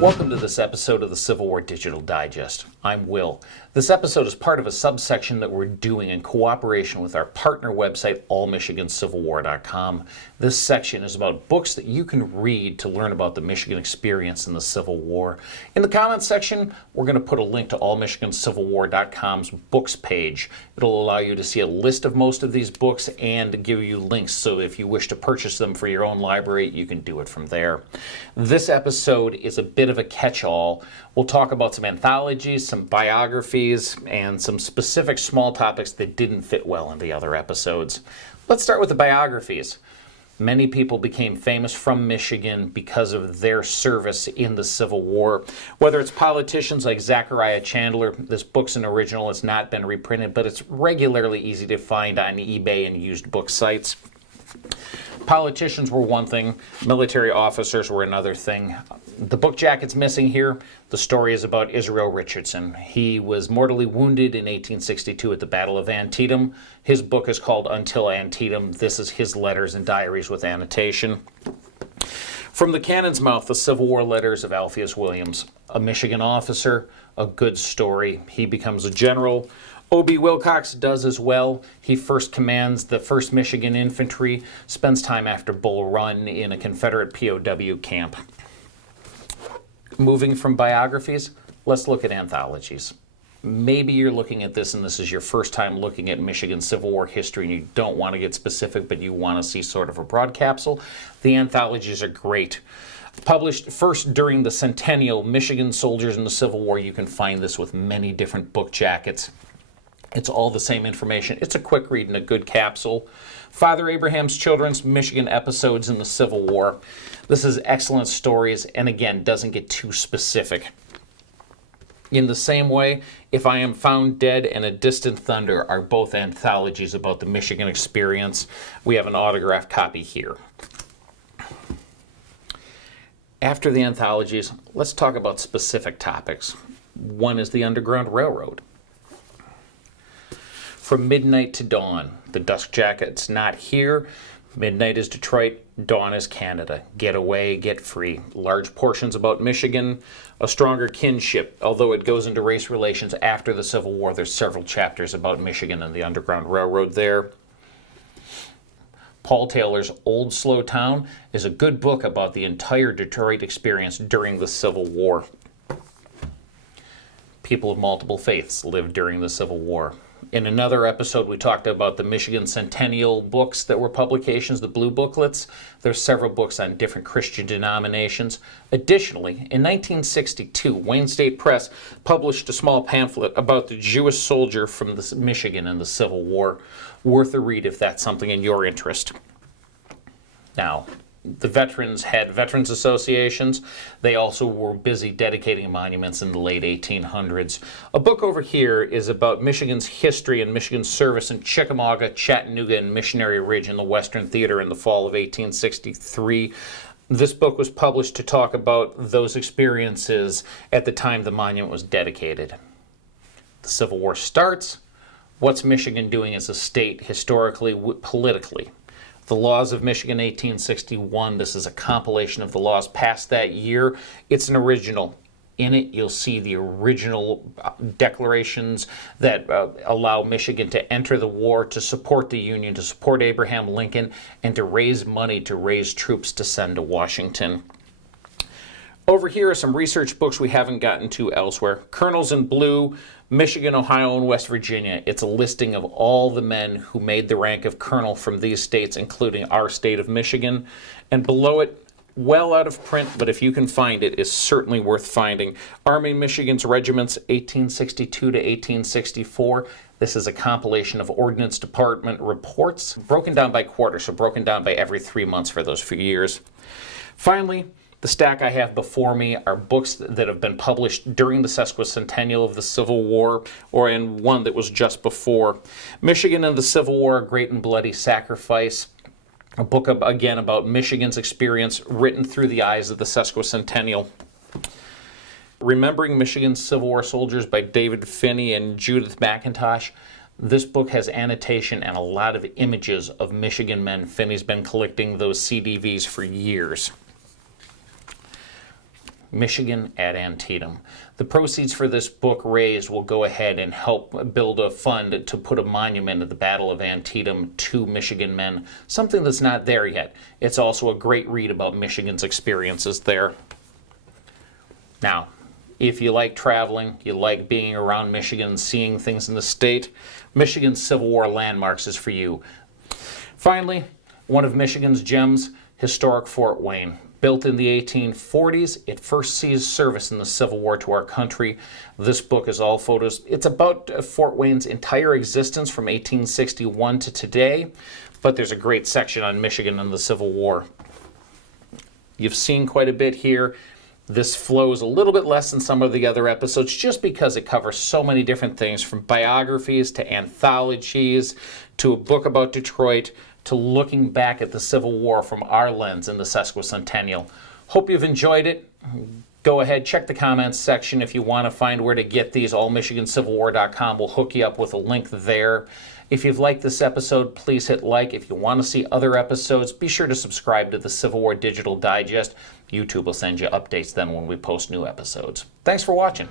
Welcome to this episode of the Civil War Digital Digest. I'm Will. This episode is part of a subsection that we're doing in cooperation with our partner website, allmichigancivilwar.com. This section is about books that you can read to learn about the Michigan experience in the Civil War. In the comments section, we're going to put a link to allmichigancivilwar.com's books page. It'll allow you to see a list of most of these books and give you links, so if you wish to purchase them for your own library, you can do it from there. This episode is a bit of a catch-all. We'll talk about some anthologies, some biographies, and some specific small topics that didn't fit well in the other episodes. Let's start with the biographies. Many people became famous from Michigan because of their service in the Civil War. Whether it's politicians like Zachariah Chandler, this book's an original, it's not been reprinted, but it's regularly easy to find on eBay and used book sites. Politicians were one thing, military officers were another thing. The book jacket's missing here. The story is about Israel Richardson. He was mortally wounded in 1862 at the Battle of Antietam. His book is called Untitled Antietam. This is his letters and diaries with annotation. From the cannon's mouth, the Civil War letters of Alpheus Williams, a Michigan officer, a good story. He becomes a general. O.B. Wilcox does as well. He first commands the 1st Michigan Infantry, spends time after Bull Run in a Confederate POW camp. Moving from biographies, let's look at anthologies. Maybe you're looking at this and this is your first time looking at Michigan Civil War history and you don't want to get specific, but you want to see sort of a broad capsule. The anthologies are great. Published first during the centennial Michigan Soldiers in the Civil War, you can find this with many different book jackets. It's all the same information. It's a quick read and a good capsule. Father Abraham's Children's Michigan Episodes in the Civil War. This is excellent stories and again, doesn't get too specific. In the same way, If I Am Found Dead and A Distant Thunder are both anthologies about the Michigan experience. We have an autographed copy here. After the anthologies, let's talk about specific topics. One is the Underground Railroad. From midnight to dawn, the dust jacket's not here. Midnight is Detroit, dawn is Canada. Get away, get free. Large portions about Michigan, a stronger kinship. Although it goes into race relations after the Civil War, there's several chapters about Michigan and the Underground Railroad there. Paul Taylor's Old Slow Town is a good book about the entire Detroit experience during the Civil War. People of multiple faiths lived during the Civil War. In another episode, we talked about the Michigan Centennial books that were publications, the blue booklets. There's several books on different Christian denominations. Additionally, in 1962, Wayne State Press published a small pamphlet about the Jewish soldier from Michigan in the Civil War. Worth a read if that's something in your interest. Now, the veterans had veterans associations. They also were busy dedicating monuments in the late 1800s. A book over here is about Michigan's history and Michigan's service in Chickamauga, Chattanooga, and Missionary Ridge in the Western Theater in the fall of 1863. This book was published to talk about those experiences at the time the monument was dedicated. The Civil War starts. What's Michigan doing as a state historically, politically? The Laws of Michigan, 1861. This is a compilation of the laws passed that year. It's an original. In it, you'll see the original declarations that allow Michigan to enter the war, to support the Union, to support Abraham Lincoln, and to raise money to raise troops to send to Washington. Over here are some research books we haven't gotten to elsewhere. Colonels in Blue, Michigan, Ohio, and West Virginia. It's a listing of all the men who made the rank of colonel from these states, including our state of Michigan. And below it, well out of print, but if you can find it, it's certainly worth finding. Army Michigan's Regiments, 1862 to 1864. This is a compilation of Ordnance Department reports, broken down by quarter, so broken down by every 3 months for those few years. Finally, the stack I have before me are books that have been published during the sesquicentennial of the Civil War, or in one that was just before. Michigan and the Civil War, A Great and Bloody Sacrifice. A book, again, about Michigan's experience written through the eyes of the sesquicentennial. Remembering Michigan's Civil War Soldiers by David Finney and Judith McIntosh. This book has annotation and a lot of images of Michigan men. Finney's been collecting those CDVs for years. Michigan at Antietam. The proceeds for this book raised will go ahead and help build a fund to put a monument at the Battle of Antietam to Michigan men, something that's not there yet. It's also a great read about Michigan's experiences there. Now, if you like traveling, you like being around Michigan and seeing things in the state, Michigan's Civil War Landmarks is for you. Finally, one of Michigan's gems, historic Fort Wayne. Built in the 1840s, it first sees service in the Civil War to our country. This book is all photos. It's about Fort Wayne's entire existence from 1861 to today, but there's a great section on Michigan and the Civil War. You've seen quite a bit here. This flows a little bit less than some of the other episodes just because it covers so many different things, from biographies to anthologies to a book about Detroit to looking back at the Civil War from our lens in the sesquicentennial. Hope you've enjoyed it. Go ahead, check the comments section if you want to find where to get these. AllMichiganCivilWar.com will hook you up with a link there. If you've liked this episode, please hit like. If you want to see other episodes, be sure to subscribe to the Civil War Digital Digest. YouTube will send you updates then when we post new episodes. Thanks for watching.